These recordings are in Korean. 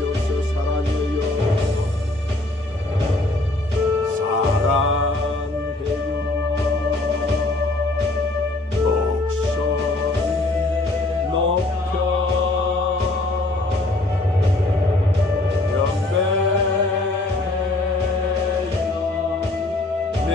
주시옵소서. 사랑해요. 사랑해요. 목소리 높여 영배여 내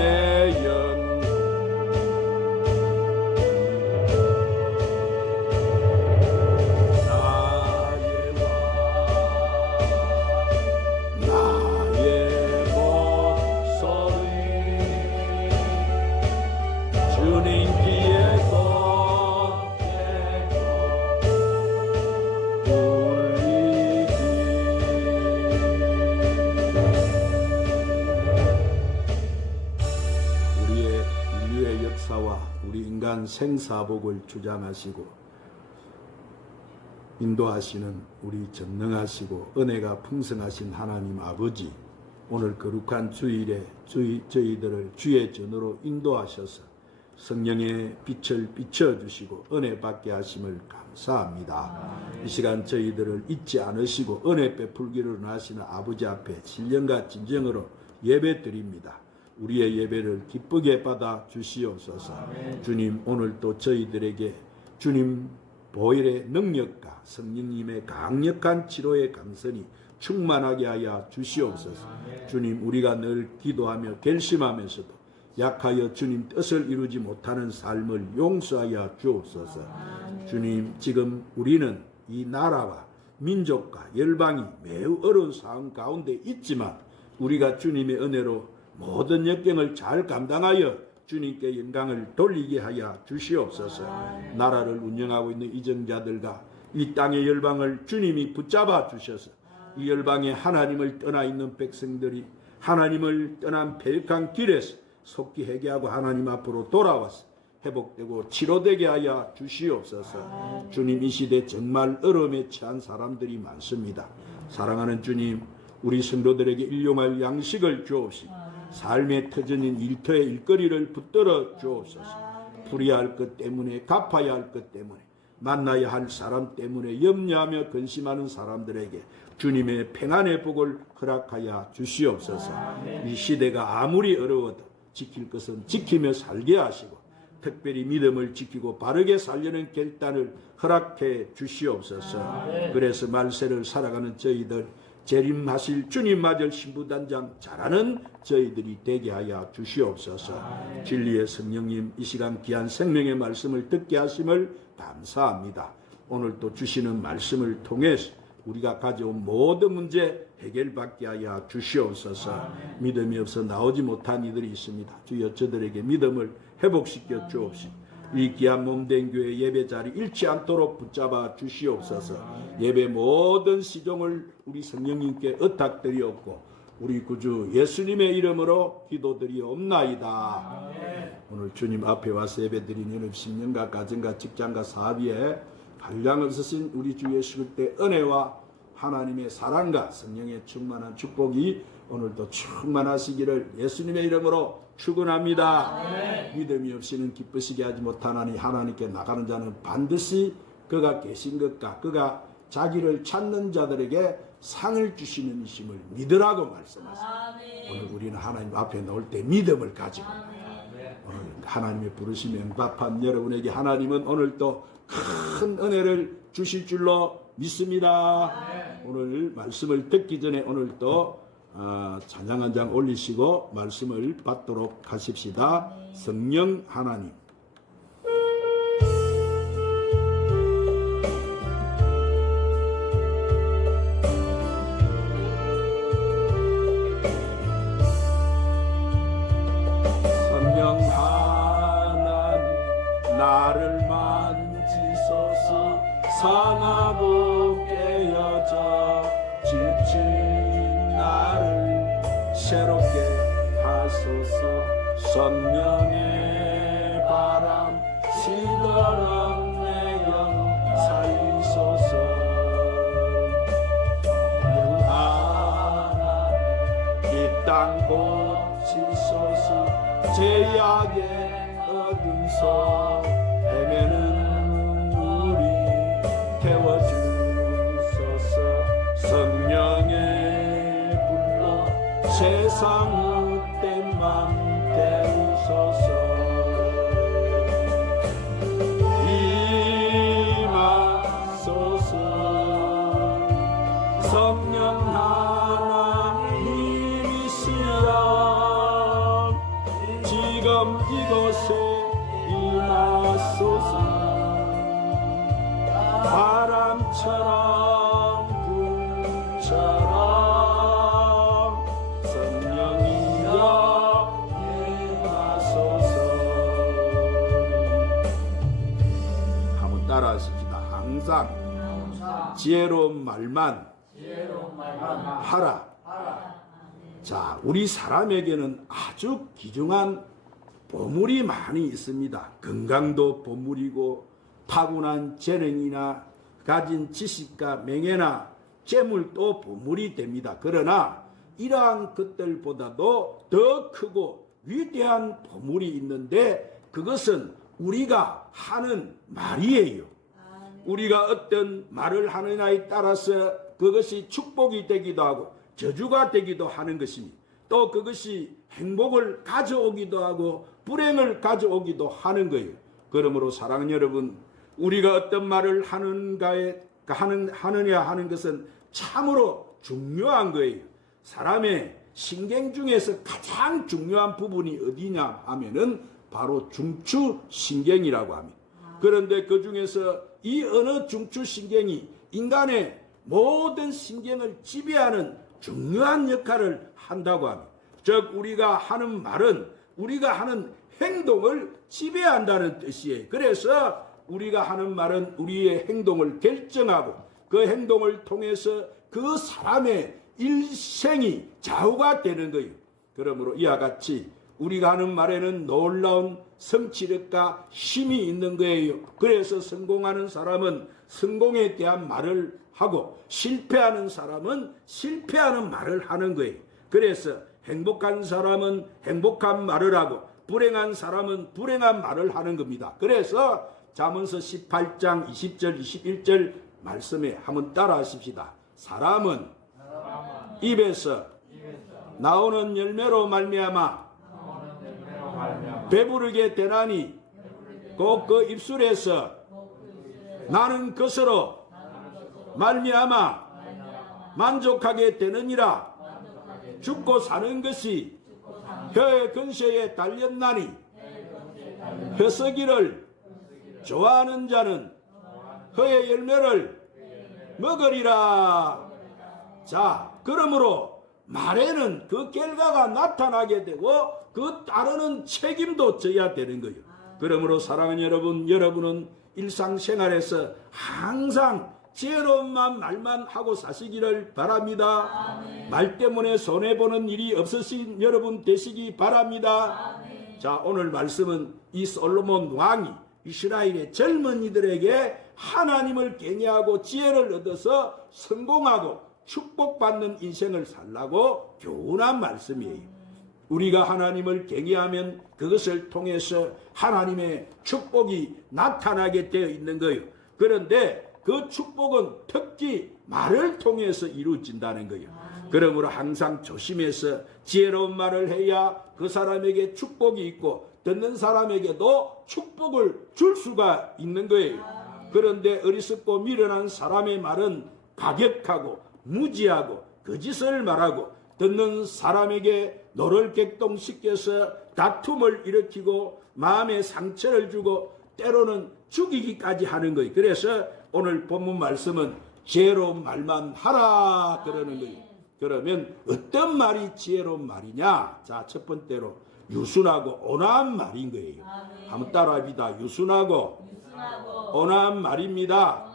생사복을 주장하시고 인도하시는 우리 전능하시고 은혜가 풍성하신 하나님 아버지, 오늘 거룩한 주일에 저희들을 주의 전으로 인도하셔서 성령의 빛을 비춰주시고 은혜 받게 하심을 감사합니다. 이 시간 저희들을 잊지 않으시고 은혜 베풀기를 원하시는 아버지 앞에 신령과 진정으로 예배 드립니다. 우리의 예배를 기쁘게 받아 주시옵소서. 주님, 오늘 또 저희들에게 주님 보혈의 능력과 성령님의 강력한 치료의 강선이 충만하게 하여 주시옵소서. 주님, 우리가 늘 기도하며 결심하면서도 약하여 주님 뜻을 이루지 못하는 삶을 용서하여 주옵소서. 주님, 지금 우리는 이 나라와 민족과 열방이 매우 어려운 상황 가운데 있지만 우리가 주님의 은혜로 모든 역경을 잘 감당하여 주님께 영광을 돌리게 하여 주시옵소서. 나라를 운영하고 있는 이정자들과 이 땅의 열방을 주님이 붙잡아 주셔서 이 열방에 하나님을 떠나 있는 백성들이 하나님을 떠난 패역한 길에서 속히 회개하고 하나님 앞으로 돌아와서 회복되고 치료되게 하여 주시옵소서. 주님, 이 시대 정말 어려움에 처한 사람들이 많습니다. 사랑하는 주님, 우리 성도들에게 일용할 양식을 주옵시고 삶의 터전인 일터의 일거리를 붙들어 주옵소서. 풀이할 것 때문에, 갚아야 할 것 때문에, 만나야 할 사람 때문에 염려하며 근심하는 사람들에게 주님의 평안의 복을 허락하여 주시옵소서. 이 시대가 아무리 어려워도 지킬 것은 지키며 살게 하시고 특별히 믿음을 지키고 바르게 살려는 결단을 허락해 주시옵소서. 그래서 말세를 살아가는 저희들, 재림하실 주님 맞을 신부단장 잘하는 저희들이 되게 하여 주시옵소서. 진리의 성령님, 이 시간 귀한 생명의 말씀을 듣게 하심을 감사합니다. 오늘 또 주시는 말씀을 통해서 우리가 가져온 모든 문제 해결받게 하여 주시옵소서. 믿음이 없어 나오지 못한 이들이 있습니다. 주여, 저들에게 믿음을 회복시켜 주옵시고 이 귀한 몸된 교회 예배 자리 잃지 않도록 붙잡아 주시옵소서. 예배 모든 시종을 우리 성령님께 의탁드리옵고 우리 구주 예수님의 이름으로 기도드리옵나이다. 오늘 주님 앞에 와서 예배드린 여러분 신령과 가정과 직장과 사업에 한량을 쓰신 우리 주 예수 그리스도의 은혜와 하나님의 사랑과 성령의 충만한 축복이 오늘도 충만하시기를 예수님의 이름으로 축원합니다. 믿음이 없이는 기쁘시게 하지 못하나니 하나님께 나가는 자는 반드시 그가 계신 것과 그가 자기를 찾는 자들에게 상을 주시는 이심을 믿으라고 말씀하십니다. 오늘 우리는 하나님 앞에 나올 때 믿음을 가지고 오늘 하나님의 부르심에 응답한 여러분에게 하나님은 오늘도 큰 은혜를 주실 줄로 믿습니다. 오늘 말씀을 듣기 전에 오늘도 찬양 한 장 올리시고 말씀을 받도록 하십시다. 성령 하나님, 성령 하나님 나를 만지소서. 상하고 깨어져 지친 나를 새롭게 하소서. 성령의 바람 시들어 내 영 살리소서. 하나님 이 땅 고치소서. 죄악의 어둠 속 헤매는 우리 태워주소서. 성령 세상 헛된 맘 태우소서. 임하소서. 성령 하나님이시여 지금 이곳에 임하소서. 바람처럼 불처럼 성령이여 임하소서. 한번 따라하십시다. 항상 지혜로운 말만 하라. 자, 우리 사람에게는 아주 귀중한 보물이 많이 있습니다. 건강도 보물이고 타고난 재능이나 가진 지식과 명예나 재물도 보물이 됩니다. 그러나 이러한 것들보다도 더 크고 위대한 보물이 있는데 그것은 우리가 하는 말이에요. 우리가 어떤 말을 하느냐에 따라서 그것이 축복이 되기도 하고 저주가 되기도 하는 것입니다. 또 그것이 행복을 가져오기도 하고 불행을 가져오기도 하는 거예요. 그러므로 사랑하는 여러분, 우리가 어떤 말을 하느냐 하는 것은 참으로 중요한 거예요. 사람의 신경 중에서 가장 중요한 부분이 어디냐 하면은 바로 중추신경이라고 합니다. 그런데 그 중에서 이 어느 중추신경이 인간의 모든 신경을 지배하는 중요한 역할을 한다고 합니다. 즉 우리가 하는 말은 우리가 하는 행동을 지배한다는 뜻이에요. 그래서 우리가 하는 말은 우리의 행동을 결정하고 그 행동을 통해서 그 사람의 일생이 좌우가 되는 거예요. 그러므로 이와 같이 우리가 하는 말에는 놀라운 성취력과 힘이 있는 거예요. 그래서 성공하는 사람은 성공에 대한 말을 하고 실패하는 사람은 실패하는 말을 하는 거예요. 그래서 행복한 사람은 행복한 말을 하고 불행한 사람은 불행한 말을 하는 겁니다. 그래서 잠언서 18장 20절 21절 말씀에 한번 따라 하십시다. 사람은 입에서 나오는 열매로 말미암아 배부르게 되나니 곧 그 입술에서 나는 것으로 말미암아 만족하게 되느니라. 죽고 사는 것이 혀의 근시에 달렸나니 혀서기를 좋아하는 자는 혀의 열매를 먹으리라. 자, 그러므로 말에는 그 결과가 나타나게 되고 그 따르는 책임도 져야 되는 거예요. 그러므로 사랑하는 여러분, 여러분은 일상생활에서 항상 지혜로운 말만 하고 사시기를 바랍니다. 아멘. 말 때문에 손해보는 일이 없으신 여러분 되시기 바랍니다. 아멘. 자, 오늘 말씀은 이 솔로몬 왕이 이스라엘의 젊은이들에게 하나님을 경외하고 지혜를 얻어서 성공하고 축복받는 인생을 살라고 교훈한 말씀이에요. 우리가 하나님을 경외하면 그것을 통해서 하나님의 축복이 나타나게 되어 있는 거예요. 그런데 그 축복은 특히 말을 통해서 이루어진다는 거예요. 그러므로 항상 조심해서 지혜로운 말을 해야 그 사람에게 축복이 있고 듣는 사람에게도 축복을 줄 수가 있는 거예요. 그런데 어리석고 미련한 사람의 말은 가격하고 무지하고 거짓을 말하고 듣는 사람에게 노를 객동시켜서 다툼을 일으키고 마음에 상처를 주고 때로는 죽이기까지 하는 거예요. 그래서 오늘 본문 말씀은 지혜로운 말만 하라 그러는 거예요. 그러면 어떤 말이 지혜로운 말이냐? 자, 첫 번째로 유순하고 온화한 말인 거예요. 한번 따라합니다. 유순하고 온화한 말입니다.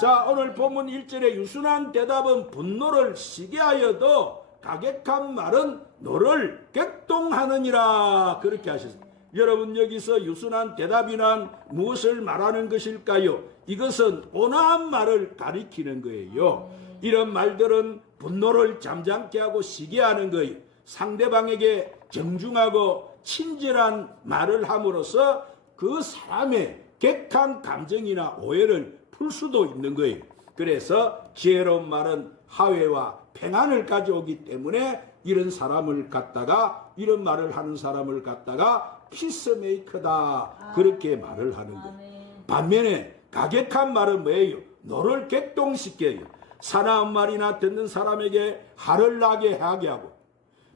자, 오늘 본문 1절에 유순한 대답은 분노를 시게 하여도 가격한 말은 노를 객동하느니라 그렇게 하셨습니다. 여러분, 여기서 유순한 대답이란 무엇을 말하는 것일까요? 이것은 온화한 말을 가리키는 거예요. 이런 말들은 분노를 잠잠케 하고 시게 하는 거예요. 상대방에게 정중하고 친절한 말을 함으로써 그 사람의 객한 감정이나 오해를 풀 수도 있는 거예요. 그래서 지혜로운 말은 화해와 평안을 가져오기 때문에 이런 사람을 갖다가 이런 말을 하는 사람을 갖다가 피스메이커다 그렇게 말을 하는 거예요. 반면에 가격한 말은 뭐예요? 너를 객동시켜요. 사나운 말이나 듣는 사람에게 화를 나게 하게 하고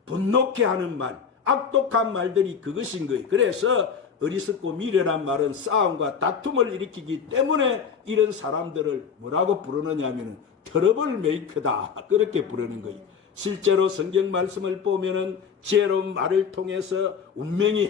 분노케 하는 말, 악독한 말들이 그것인 거예요. 그래서 어리석고 미련한 말은 싸움과 다툼을 일으키기 때문에 이런 사람들을 뭐라고 부르느냐 하면 트러블 메이커다 그렇게 부르는 거예요. 실제로 성경 말씀을 보면은 지혜로운 말을 통해서 운명이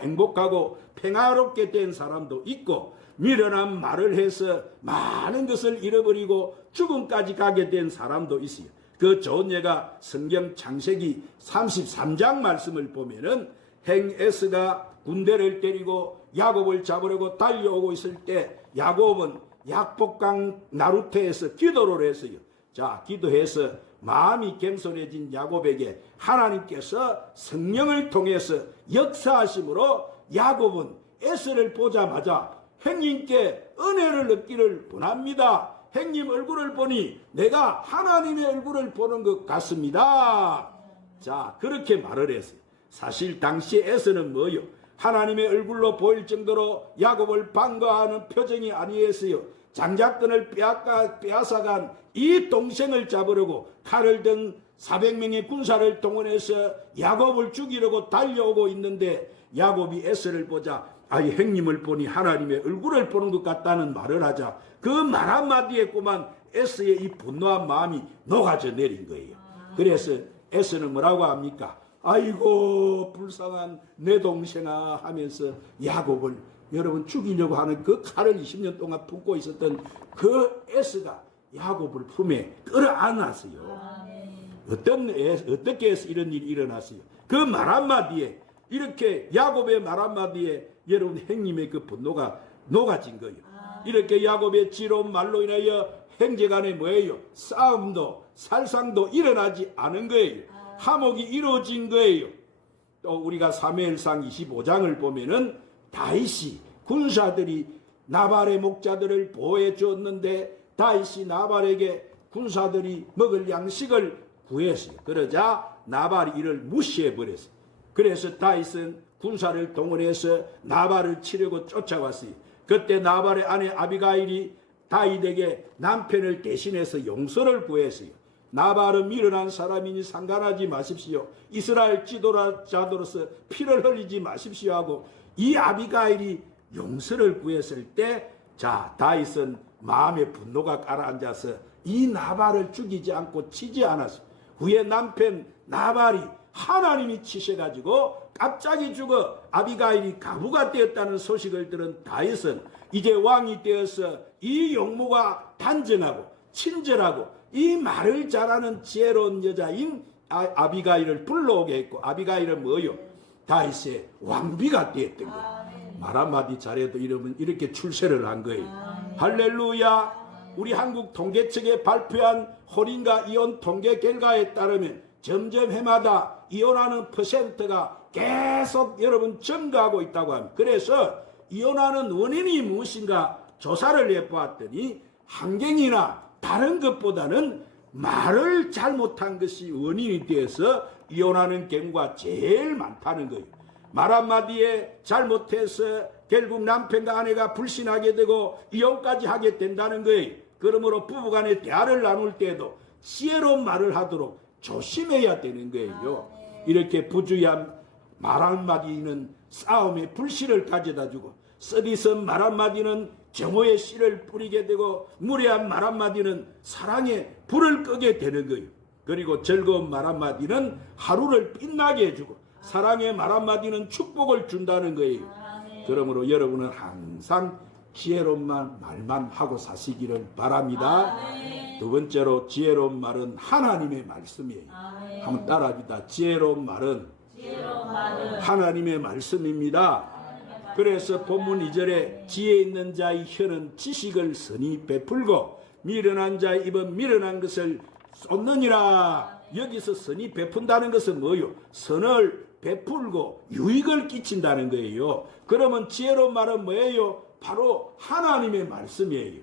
행복하고 평화롭게 된 사람도 있고 미련한 말을 해서 많은 것을 잃어버리고 죽음까지 가게 된 사람도 있어요. 그 좋은 예가 성경 창세기 33장 말씀을 보면은 행 에스가 군대를 때리고 야곱을 잡으려고 달려오고 있을 때 야곱은 약복강 나루테에서 기도를 했어요. 자, 기도해서 마음이 겸손해진 야곱에게 하나님께서 성령을 통해서 역사하심으로 야곱은 에스를 보자마자 형님께 은혜를 얻기를 원합니다. 형님 얼굴을 보니 내가 하나님의 얼굴을 보는 것 같습니다. 자, 그렇게 말을 했어요. 사실 당시에 에서는 뭐요? 하나님의 얼굴로 보일 정도로 야곱을 반가워하는 표정이 아니었어요. 장자권을 빼앗아간 이 동생을 잡으려고 칼을 든 400명의 군사를 동원해서 야곱을 죽이려고 달려오고 있는데 야곱이 에서를 보자 아이 형님을 보니 하나님의 얼굴을 보는 것 같다는 말을 하자 그 말 한마디에 꼬만 에서의 이 분노한 마음이 녹아져 내린 거예요. 그래서 에서는 뭐라고 합니까? 아이고 불쌍한 내 동생아 하면서 야곱을 여러분 죽이려고 하는 그 칼을 20년 동안 품고 있었던 그 에스가 야곱을 품에 끌어안았어요. 어떻게 해서 이런 일이 일어났어요? 그 말 한마디에 이렇게 야곱의 말 한마디에 여러분 형님의 그 분노가 녹아진 거예요. 이렇게 야곱의 지로운 말로 인하여 형제간에 뭐예요? 싸움도 살상도 일어나지 않은 거예요. 화목이 이루어진 거예요. 또 우리가 사무엘상 25장을 보면은 다윗이 군사들이 나발의 목자들을 보호해 주었는데 다윗이 나발에게 군사들이 먹을 양식을 구했어요. 그러자 나발이 이를 무시해 버렸어요. 그래서 다윗은 군사를 동원해서 나발을 치려고 쫓아왔어요. 그때 나발의 아내 아비가일이 다윗에게 남편을 대신해서 용서를 구했어요. 나발은 미련한 사람이니 상관하지 마십시오. 이스라엘 지도자로서 피를 흘리지 마십시오 하고 이 아비가일이 용서를 구했을 때 자 다윗은 마음의 분노가 가라앉아서 이 나발을 죽이지 않고 치지 않았어요. 후에 남편 나발이 하나님이 치셔가지고 갑자기 죽어 아비가일이 가부가 되었다는 소식을 들은 다윗은 이제 왕이 되어서 이 용모가 단정하고 친절하고 이 말을 잘하는 지혜로운 여자인 아비가일을 불러오게 했고 아비가일은 뭐요? 다윗의 왕비가 되었던 거예요. 말 한마디 잘해도 이렇게 출세를 한 거예요. 할렐루야. 우리 한국 통계청에 발표한 혼인과 이혼 통계 결과에 따르면 점점 해마다 이혼하는 퍼센트가 계속 여러분 증가하고 있다고 합니다. 그래서 이혼하는 원인이 무엇인가 조사를 해보았더니 환경이나 다른 것보다는 말을 잘못한 것이 원인이 되어서 이혼하는 경우가 제일 많다는 거예요. 말 한마디에 잘못해서 결국 남편과 아내가 불신하게 되고 이혼까지 하게 된다는 거예요. 그러므로 부부간의 대화를 나눌 때에도 지혜로운 말을 하도록 조심해야 되는 거예요. 이렇게 부주의한 말 한마디는 싸움에 불씨를 가져다 주고 쓰디쓴 말 한마디는 정오의 씨를 뿌리게 되고 무례한 말 한마디는 사랑에 불을 끄게 되는 거예요. 그리고 즐거운 말 한마디는 하루를 빛나게 해주고 사랑의 말 한마디는 축복을 준다는 거예요. 그러므로 여러분은 항상 지혜로운 말만 하고 사시기를 바랍니다. 두 번째로 지혜로운 말은 하나님의 말씀이에요. 한번 따라합니다. 지혜로운 말은 하나님의 말씀입니다. 그래서 본문 2절에 지혜 있는 자의 혀는 지식을 선히 베풀고 미련한 자의 입은 미련한 것을 쏟느니라. 여기서 선이 베푼다는 것은 뭐요? 선을 베풀고 유익을 끼친다는 거예요. 그러면 지혜로운 말은 뭐예요? 바로 하나님의 말씀이에요.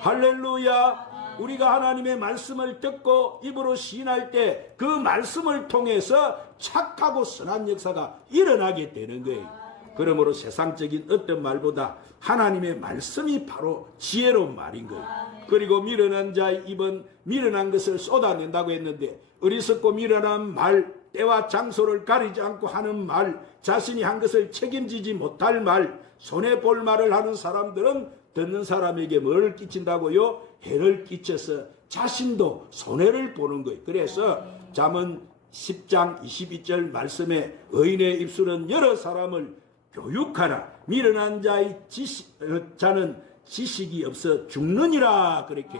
할렐루야. 우리가 하나님의 말씀을 듣고 입으로 시인할 때 그 말씀을 통해서 착하고 선한 역사가 일어나게 되는 거예요. 그러므로 세상적인 어떤 말보다 하나님의 말씀이 바로 지혜로운 말인 거예요. 그리고 미련한 자의 입은 미련한 것을 쏟아낸다고 했는데, 어리석고 미련한 말, 때와 장소를 가리지 않고 하는 말, 자신이 한 것을 책임지지 못할 말, 손해볼 말을 하는 사람들은 듣는 사람에게 뭘 끼친다고요? 해를 끼쳐서 자신도 손해를 보는 거예요. 그래서 잠언 10장 22절 말씀에 의인의 입술은 여러 사람을 교육하라. 미련한 자는 지식이 없어 죽느니라. 그렇게.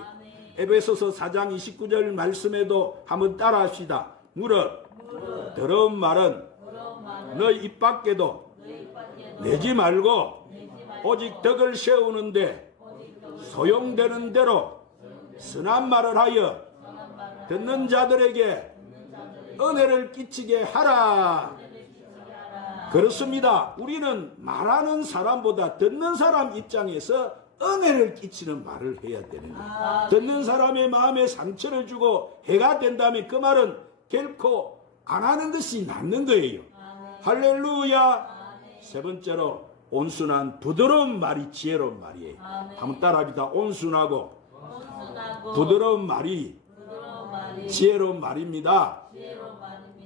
에베소서 4장 29절 말씀에도 한번 따라 합시다. 무릇 더러운 말은 너희 입 밖에도 내지 말고 오직 덕을 세우는데 소용되는 대로 선한 말을 하여 듣는 자들에게 은혜를 끼치게 하라. 그렇습니다. 우리는 말하는 사람보다 듣는 사람 입장에서 은혜를 끼치는 말을 해야 되는 거예요. 듣는 사람의 마음에 상처를 주고 해가 된다면 그 말은 결코 안 하는 것이 낫는 거예요. 할렐루야. 세 번째로 온순한 부드러운 말이 지혜로운 말이에요. 한번 따라합니다. 온순하고 부드러운 말이 지혜로운 말입니다.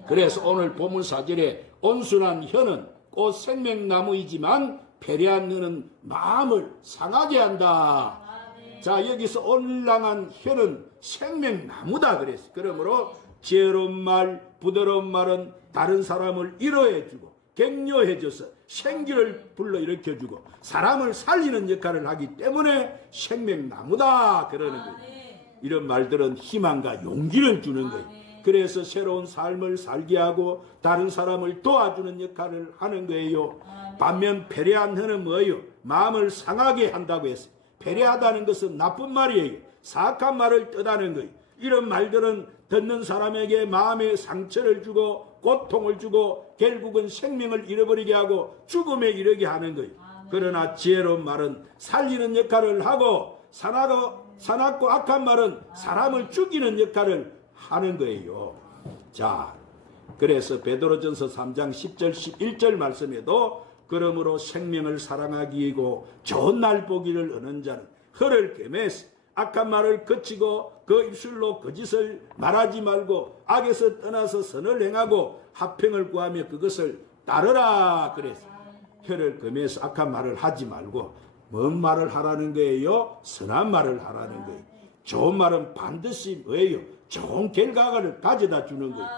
그래서 오늘 본문 4절에 온순한 혀는 꽃 생명나무이지만 패리한 혀는 마음을 상하게 한다. 자, 여기서 온랑한 혀는 생명나무다 그랬어요. 그러므로 지혜로운 말, 부드러운 말은 다른 사람을 위로해주고 격려해줘서 생기를 불러일으켜주고 사람을 살리는 역할을 하기 때문에 생명나무다 그러는 거예요. 이런 말들은 희망과 용기를 주는 거예요. 그래서 새로운 삶을 살게 하고 다른 사람을 도와주는 역할을 하는 거예요. 반면 패례한 혀는 뭐예요? 마음을 상하게 한다고 했어요. 패례하다는 것은 나쁜 말이에요. 사악한 말을 뜻하는 거예요. 이런 말들은 듣는 사람에게 마음에 상처를 주고 고통을 주고 결국은 생명을 잃어버리게 하고 죽음에 이르게 하는 거예요. 그러나 지혜로운 말은 살리는 역할을 하고 사납고 악한 말은 사람을 죽이는 역할을 하는 거예요. 자, 그래서 베드로전서 3장 10절 11절 말씀에도 그러므로 생명을 사랑하기이고 좋은 날 보기를 얻는 자는 혀를 깨매서 악한 말을 그치고 그 입술로 거짓을 말하지 말고 악에서 떠나서 선을 행하고 화평을 구하며 그것을 따르라 그래서 혀를 금해서 악한 말을 하지 말고 뭔 말을 하라는 거예요? 선한 말을 하라는 거예요. 좋은 말은 반드시 뭐예요? 좋은 결과를 가져다 주는 거예요.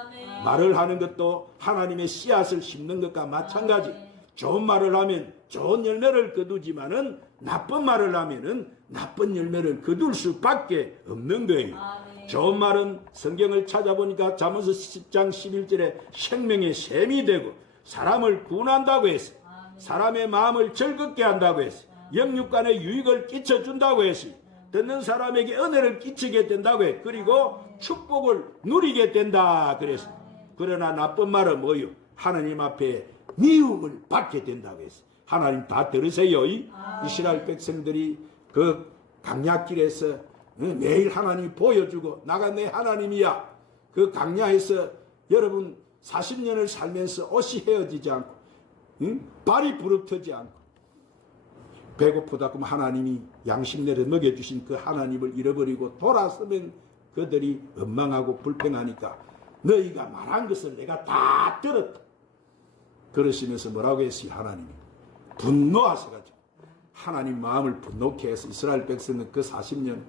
말을 하는 것도 하나님의 씨앗을 심는 것과 마찬가지. 좋은 말을 하면 좋은 열매를 거두지만은 나쁜 말을 하면은 나쁜 열매를 거둘 수밖에 없는 거예요. 좋은 말은 성경을 찾아보니까 잠언서 10장 11절에 생명의 샘이 되고 사람을 구원한다고 했어요. 사람의 마음을 즐겁게 한다고 했어요. 영육간의 유익을 끼쳐준다고 했어요. 듣는 사람에게 은혜를 끼치게 된다고 해요. 그리고 축복을 누리게 된다 그랬어요. 그러나 나쁜 말은 뭐예요? 하나님 앞에 미움을 받게 된다고 했어요. 하나님 다 들으세요. 이스라엘 백성들이 그 강야길에서 매일 하나님 보여주고 나가 내 하나님이야. 그 강야에서 여러분 40년을 살면서 옷이 헤어지지 않고 발이 부르트지 않고 배고프다 그러면 하나님이 양식내를 먹여주신 그 하나님을 잃어버리고 돌아서면 그들이 원망하고 불평하니까 너희가 말한 것을 내가 다 들었다. 그러시면서 뭐라고 했어요? 하나님이 분노하셔가지고 하나님 마음을 분노케 해서 이스라엘 백성은 그 40년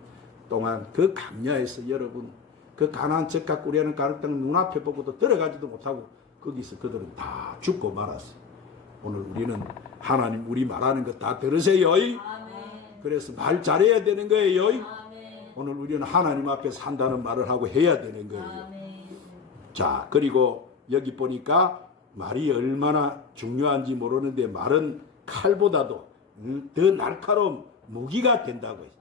동안 그 강야에서 여러분 그 가나안 젖과 꿀이라는 가를 땅 눈앞에 보고도 들어가지도 못하고 거기서 그들은 다 죽고 말았어요. 오늘 우리는 하나님 우리 말하는 거 다 들으세요. 아멘. 그래서 말 잘해야 되는 거예요. 아멘. 오늘 우리는 하나님 앞에서 한다는 말을 하고 해야 되는 거예요. 아멘. 자, 그리고 여기 보니까 말이 얼마나 중요한지 모르는데 말은 칼보다도 더 날카로운 무기가 된다고 해요.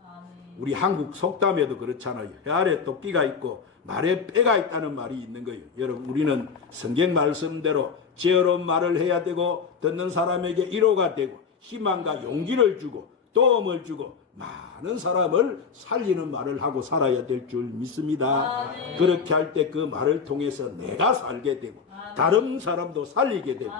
우리 한국 속담에도 그렇잖아요. 혀 아래 도끼가 있고 말에 뼈가 있다는 말이 있는 거예요. 여러분 우리는 성경 말씀대로 지혜로운 말을 해야 되고 듣는 사람에게 위로가 되고 희망과 용기를 주고 도움을 주고 많은 사람을 살리는 말을 하고 살아야 될 줄 믿습니다. 그렇게 할 때 그 말을 통해서 내가 살게 되고 다른 사람도 살리게 되고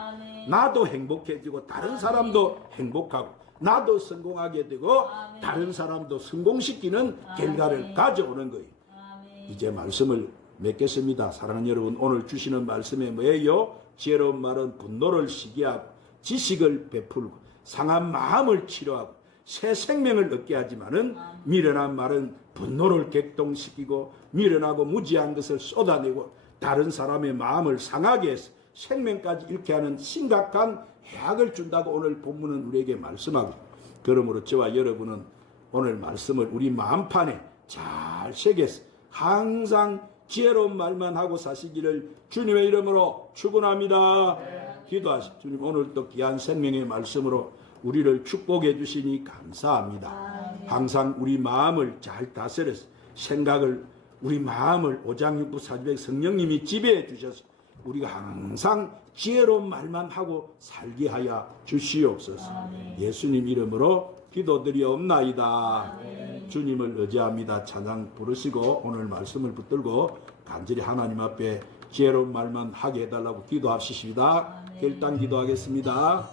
나도 행복해지고 다른 사람도 행복하고 나도 성공하게 되고 다른 사람도 성공시키는 결과를 가져오는 거예요. 이제 말씀을 맺겠습니다. 사랑하는 여러분, 오늘 주시는 말씀에 뭐예요? 지혜로운 말은 분노를 시기하고 지식을 베풀고 상한 마음을 치료하고 새 생명을 얻게 하지만은 미련한 말은 분노를 격동시키고 미련하고 무지한 것을 쏟아내고 다른 사람의 마음을 상하게 해서 생명까지 잃게 하는 심각한 해악을 준다고 오늘 본문은 우리에게 말씀하고, 그러므로 저와 여러분은 오늘 말씀을 우리 마음판에 잘 새겨서 항상 지혜로운 말만 하고 사시기를 주님의 이름으로 축원합니다. 기도하시오. 주님, 오늘 또 귀한 생명의 말씀으로 우리를 축복해 주시니 감사합니다. 항상 우리 마음을 잘 다스려서 생각을, 우리 마음을 오장육부 사주백 성령님이 지배해 주셔서 우리가 항상 지혜로운 말만 하고 살게 하여 주시옵소서. 예수님 이름으로 기도드리옵나이다. 주님을 의지합니다. 찬양 부르시고 오늘 말씀을 붙들고 간절히 하나님 앞에 지혜로운 말만 하게 해달라고 기도하십시다. 결단 기도하겠습니다.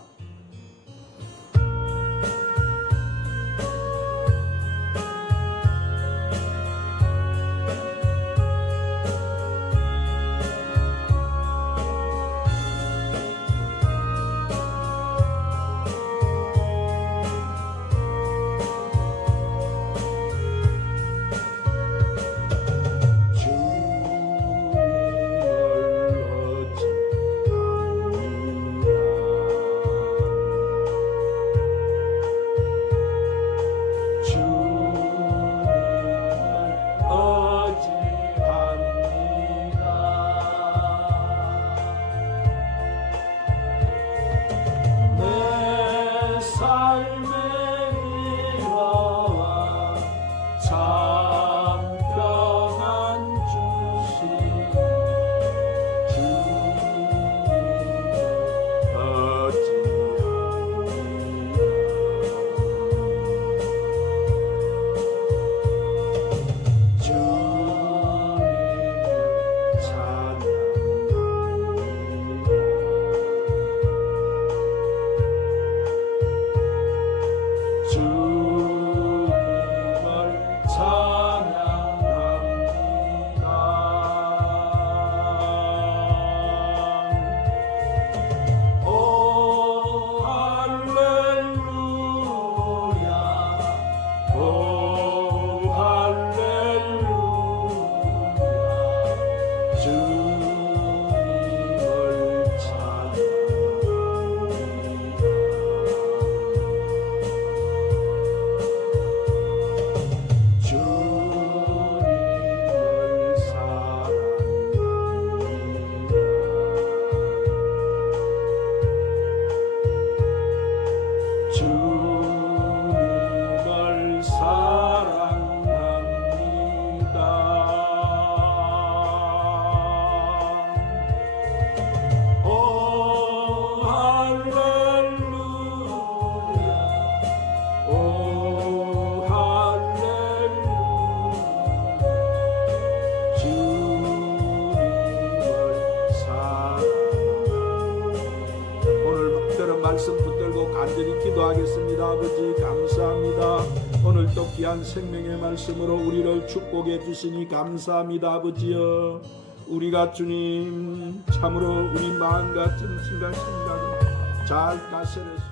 말씀 붙들고 간절히 기도하겠습니다. 아버지 감사합니다. 오늘 또 귀한 생명의 말씀으로 우리를 축복해 주시니 감사합니다. 아버지여, 우리가 주님 참으로 우리 마음과 정신과 생각을 잘 다스려서